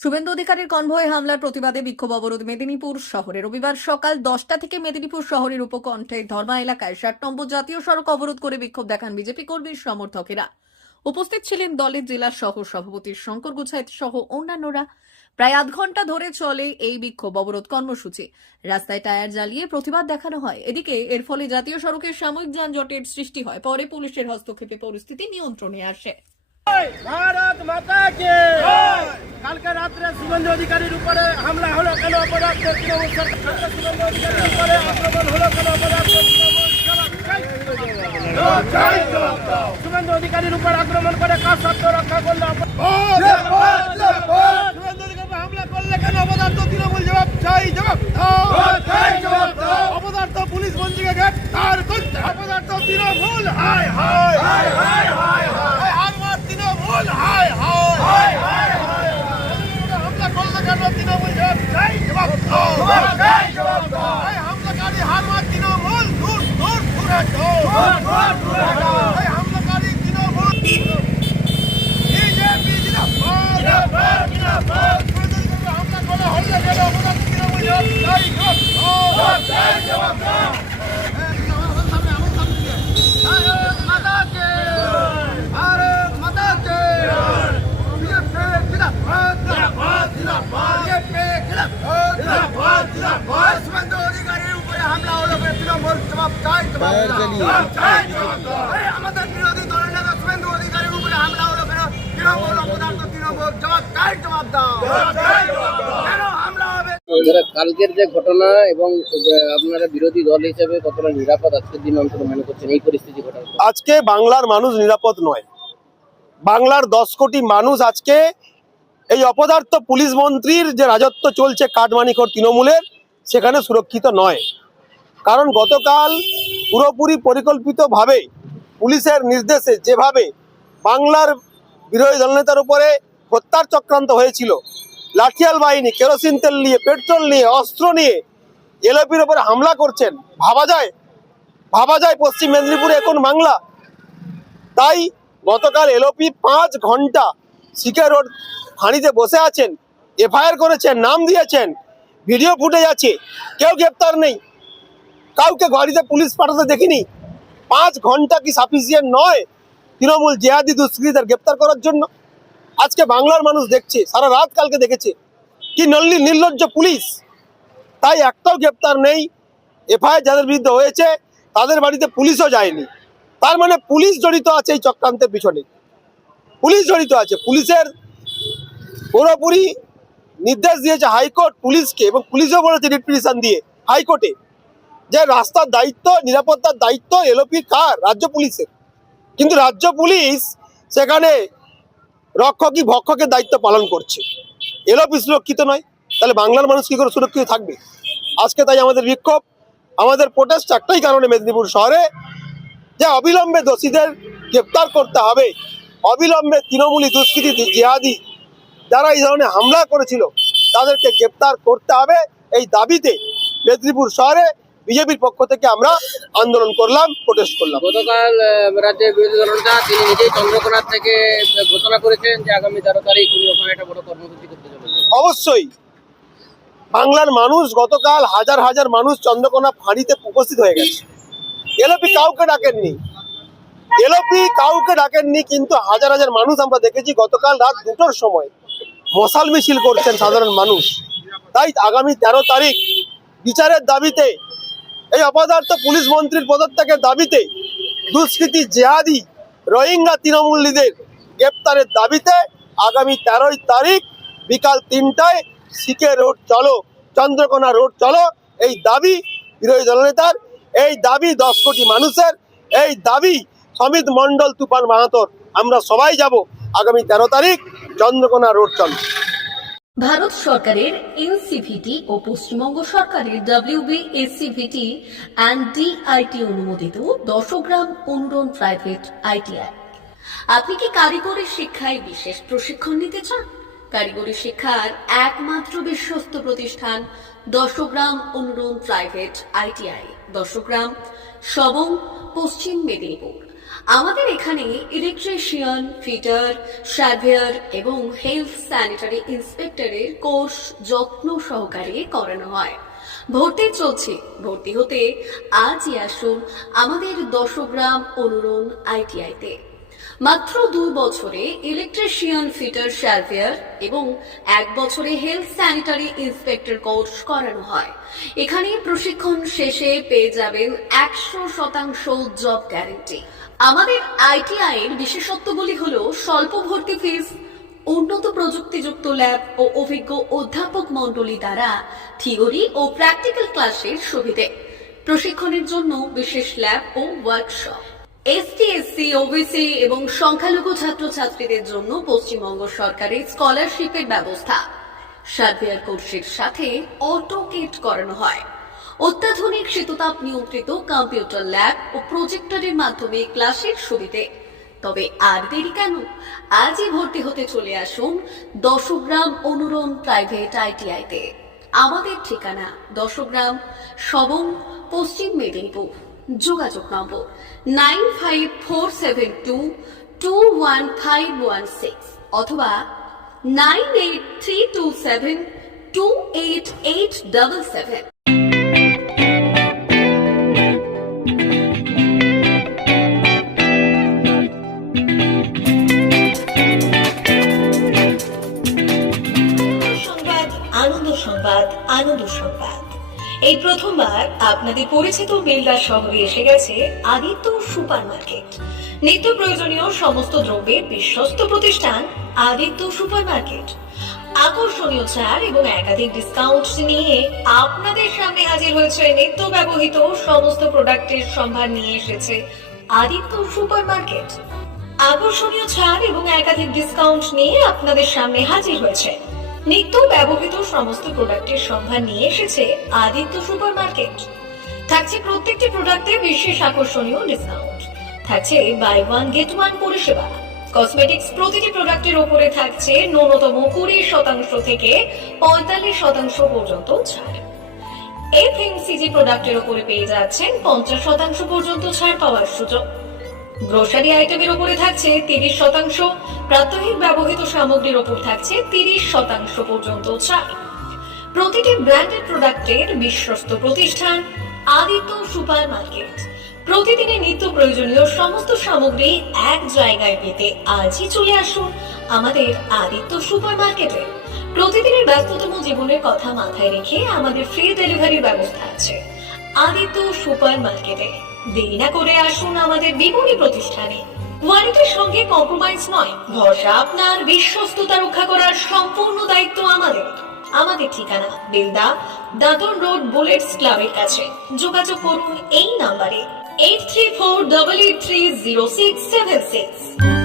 শুভেন্দু অধিকারীর কনভয়ে হামলার প্রতিবাদে বিক্ষোভ অবরোধ মেদিনীপুর শহরে রবিবার সকাল 10টা থেকে মেদিনীপুর শহরের উপকণ্ঠে ধর্মা এলাকায় 60 নম্বর জাতীয় সড়ক অবরোধ করে বিক্ষোভ দেখান বিজেপি কর্মীর সমর্থকেরা। উপস্থিত ছিলেন দলের জেলা সহ সভাপতি শঙ্কর গুছাইত সহ অন্যান্যরা। প্রায় আধ ঘন্টা ধরে চলে এই বিক্ষোভ অবরোধ কর্মসূচি। রাস্তায় টায়ার জ্বালিয়ে প্রতিবাদ দেখানো হয়। এদিকে এর ফলে জাতীয় সড়কের সাময়িক যানজটের সৃষ্টি হয়। পরে পুলিশের হস্তক্ষেপে পরিস্থিতি নিয়ন্ত্রণে আসে। भारत माता के কালকে রাত্রে শুভেন্দু অধিকারীর উপরে হামলা হলো কেন? অপরাধ তৃণমূল সরকার। শুভেন্দু অধিকারীর উপরে আক্রমণ হলো কেন? অপরাধ শুভেন্দু অধিকারীর উপর আক্রমণ করে কার স্বার্থ রক্ষা করলো? শুভেন্দু অধিকারী হামলা করলে কেন? অপদার্থ তৃণমূল জবাব চাই, জবাব দাও। অপদার্থ পুলিশ মন্ত্রীকে গ্রেফতার করতে। অপদার্থ তৃণমূল হায় হায় হায় হায় হায় হায় হায় তৃণমূল হায় হায় হায় হায় হামলা করলে কেন? তৃণমূল জবাব চাই, জবাব দাও। এই হামলাকারী হারমার তৃণমূল দূর দূর দূরে যাও। এই হামলাকারী তৃণমূল বিজেপি জিন্দাবাদ। হামলা করা হলে কেন? অপরাধ তৃণমূল জবাব চাই, জবাব দাও। भारत माता के भारत माता के बीजेपी जिंदाबाद जिंदाबाद जिंदाबाद बीजेपी जिंदाबाद जिंदाबाद जिंदाबाद শুভেন্দু অধিকারীর উপরে হামলা হলো তৃণমূল জবাব চাই আমাদের বিরোধী দলের নেতা শুভেন্দু অধিকারীর উপরে হামলা হলো কেন? তৃণমূল অপদার্থ তৃণমূল জবাব চাই জবাব দাও কেন হামলা হবে? কালকের যে ঘটনা এবং আপনারা বিরোধী দল হিসেবে কতটা নিরাপদ আজকের দিন অন্তত মনে করছেন এই পরিস্থিতি ঘটার পর? আজকে বাংলার মানুষ নিরাপদ নয়। বাংলার 10 কোটি মানুষ আজকে এই অপদার্থ পুলিশ মন্ত্রীর যে রাজত্ব চলছে কাটমানিখোর তৃণমূলের, সেখানে সুরক্ষিত নয়। কারণ গতকাল পুরোপুরি পরিকল্পিতভাবে পুলিশের নির্দেশে যেভাবে বাংলার বিরোধী দলনেতার উপরে হত্যার চক্রান্ত হয়েছিল, লাঠিয়াল বাহিনী কেরোসিন তেল নিয়ে, পেট্রোল নিয়ে, অস্ত্র নিয়ে এলওপির উপরে হামলা করছেন, ভাবা যায় পশ্চিম মেদিনীপুরে এখন বাংলা। তাই গতকাল এলওপি 5 ঘন্টা সিকে রোড ফাঁড়িতে বসে আছেন, এফআইআর করেছেন, নাম দিয়েছেন, ভিডিও ফুটেজ আছে, কেউ গ্রেপ্তার নেই, কাউকে গাড়িতে পুলিশ পাঠাতে দেখিনি। 5 ঘন্টা কি সাফিসিয়েন্ট নয় তৃণমূল জেহাদি দুষ্কৃতীদের গ্রেপ্তার করার জন্য? আজকে বাংলার মানুষ দেখছে, সারা রাত কালকে দেখেছে কি নির্লজ্জ পুলিশ। তাই একটাও গ্রেপ্তার নেই। এফআইআর যাদের বিরুদ্ধে হয়েছে তাদের বাড়িতে পুলিশও যায়নি। তার মানে পুলিশ জড়িত আছে এই চক্রান্তের পিছনে, পুলিশ জড়িত আছে। পুলিশের পুরোপুরি নির্দেশ দিয়েছে হাইকোর্ট পুলিশকে, এবং পুলিশও বলেছে রিট দিয়ে হাইকোর্টে যে রাস্তার দায়িত্ব, নিরাপত্তার দায়িত্ব এলওপি কার? রাজ্য পুলিশের। কিন্তু রাজ্য পুলিশ সেখানে রক্ষকই ভক্ষকের দায়িত্ব পালন করছে, এলওপি সুরক্ষিত নয়। তাহলে বাংলার মানুষ কি করে সুরক্ষিত থাকবে? আজকে তাই আমাদের বিক্ষোভ, আমাদের প্রোটেস্ট একটাই কারণে মেদিনীপুর শহরে, যে অবিলম্বে দোষীদের গ্রেপ্তার করতে হবে, অবিলম্বে তৃণমূলী দুষ্কৃতী জিহাদি যারা এই ধরনের হামলা করেছিল তাদেরকে গ্রেপ্তার করতে হবে। এই দাবিতে মেদিনীপুর শহরে বিজেপির পক্ষ থেকে আমরা আন্দোলন করলাম, প্রোটেস্ট করলাম। গতকাল রাজ্যের বিরোধী দলনেতা তিনি নিজেই চন্দ্রকোনা থেকে ঘোষণা করেছেন যে আগামী 13 তারিখ উনি ওখানে একটা বড় কর্মসূচি করতে চলেছেন। অবশ্যই বাংলার মানুষ, গতকাল হাজার হাজার মানুষ চন্দ্রকোনা ফাঁড়িতে উপস্থিত হয়ে গেছে। এলওপি কাউকে ডাকেননি, কিন্তু হাজার হাজার মানুষ আমরা দেখেছি গতকাল রাত 2টোর সময় মশাল মিছিল করছেন সাধারণ মানুষ। তাই আগামী 13 তারিখ বিচারের দাবিতে, এই অপদার্থ পুলিশ মন্ত্রীর পদত্যাগের দাবিতে, দুষ্কৃতী জেহাদি রোহিঙ্গা তৃণমূলীদের গ্রেপ্তারের দাবিতে আগামী 13 তারিখ বিকাল 3টায় সিকে রোড চলো, চন্দ্রকোনা রোড চলো, এই দাবি বিরোধী দলনেতার, এই দাবি 10 কোটি মানুষের, এই দাবি সমিত মণ্ডল, তুফান মাহাতোর। আমরা সবাই যাব আগামী 13 তারিখ চন্দ্রকোনা রোড চলো। ভারত সরকারের এনসিভিটি ও পশ্চিমবঙ্গ সরকারের WBSCVT অ্যান্ড DIT অনুমোদিত 10 গ্রাম অনুরণ প্রাইভেট ITI। আপনি কি কারিগরি শিক্ষায় বিশেষ প্রশিক্ষণ নিতে চান? কারিগরি শিক্ষার একমাত্র বিশ্বস্ত প্রতিষ্ঠান 10 গ্রাম অনুরণ প্রাইভেট ITI, 10 গ্রাম, সবং, পশ্চিম মেদিনীপুর। আমাদের এখানে ইলেকট্রিশিয়ান, ফিটার, সার্ভেয়ার এবং হেলথ স্যানিটারি ইন্সপেক্টরের কোর্স যত্ন সহকারে করানো হয়। ভর্তি চলছে। ভর্তি হতে আজই আসুন আমাদের 10 গ্রাম অনুরণ ITI-তে। মাত্র 2 বছরে ইলেকট্রিশিয়ান, ফিটার, সার্ভেয়ার এবং 1 বছরে হেলথ স্যানিটারি ইন্সপেক্টর কোর্স করানো হয়। এখানে প্রশিক্ষণ শেষে পেয়ে যাবেন 100% জব গ্যারান্টি। আমাদের ITI এর বিশেষত্বগুলি হলো স্বল্প ভর্তি ফিস, উন্নত প্রযুক্তিযুক্ত ল্যাব ও অভিজ্ঞ অধ্যাপক মণ্ডলী দ্বারা থিওরি ও প্র্যাকটিক্যাল ক্লাসের সুবিধে, প্রশিক্ষণের জন্য বিশেষ ল্যাব ও ওয়ার্কশপ, ST, SC, OBC এবং সংখ্যালঘু ছাত্রছাত্রীদের জন্য পশ্চিমবঙ্গ সরকারের স্কলারশিপের ব্যবস্থা। সার্ভেয়ার কোর্সের সাথে অটোকেট করানো হয়। অত্যাধুনিক শীততাপ নিয়ন্ত্রিত কম্পিউটার ল্যাব ও প্রজেক্টরের মাধ্যমে ক্লাসের সুবিধে। তবে আর দেরি কেন? আজই ভর্তি হতে চলে আসুন 10 গ্রাম অনুরণ প্রাইভেট ITI-তে। আমাদের ঠিকানা 10 গ্রাম, সবং, পশ্চিম মেদিনীপুর। যোগাযোগ নম্বর 9547221516 অথবা 9832728877। আনন্দ সংবাদ, আনন্দ সংবাদ। এই প্রথমবার আপনাদের পরিচিত বেলদা শহরে এসে গেছে আদিত্য সুপার মার্কেট। নিত্য প্রয়োজনীয় সমস্ত দ্রব্যের বিশ্বস্ত প্রতিষ্ঠান আদিত্য সুপার মার্কেট। আকর্ষণীয় ছাড় এবং একাধিক ডিসকাউন্ট নিয়ে আপনাদের সামনে হাজির হয়েছে। নিত্য ব্যবহৃত সমস্ত প্রোডাক্টের সম্ভার নিয়ে এসেছে আদিত্য সুপার মার্কেট। আকর্ষণীয় ছাড় এবং একাধিক ডিসকাউন্ট নিয়ে আপনাদের সামনে হাজির হয়েছে। নিত্য ব্যবহৃত সমস্ত প্রোডাক্টের সম্ভার নিয়ে এসেছে আদিত্য সুপার মার্কেট। থাকছে প্রত্যেকটি প্রোডাক্টে বিশেষ আকর্ষণীয় ডিসকাউন্ট। থাকছে বাই ওয়ান গেট ওয়ান পরিষেবা। কসমেটিক্স প্রতিটি প্রোডাক্টের উপরে থাকছে ন্যূনতম 20% থেকে 45% পর্যন্ত ছাড়। FMCG প্রোডাক্টের উপরে পেয়ে যাচ্ছেন 50% পর্যন্ত ছাড় পাওয়ার সুযোগ। গ্রোসারি আইটেমের উপরে থাকছে 30%, প্রাত্যহিক ব্যবহৃত সামগ্রীর উপর থাকছে 30% পর্যন্ত ছাড়। প্রতিটি ব্র্যান্ডেড প্রোডাক্টের বিশ্বস্ত প্রতিষ্ঠান আদিত্য সুপার মার্কেট। প্রতিদিনের নিত্য প্রয়োজনীয় সমস্ত সামগ্রী এক জায়গায় পেতে আজই চলে আসুন আমাদের আদিত্য সুপার মার্কেটে। প্রতিদিনের ব্যস্ততম জীবনের কথা মাথায় রেখে আমাদের ফ্রি ডেলিভারির ব্যবস্থা আছে আদিত্য সুপার মার্কেটে। দেরি না করে আসুন আমাদের বিপণী প্রতিষ্ঠানে। কোয়ালিটির সঙ্গে কম্প্রোমাইজ নয়, ভরসা আপনার, বিশ্বস্ততা রক্ষা করার সম্পূর্ণ দায়িত্ব আমাদের। আমাদের ঠিকানা বেলদা, দাঁতন রোড, বুলেটস ক্লাবের কাছে। যোগাযোগ করুন এই নাম্বারে 8348830676।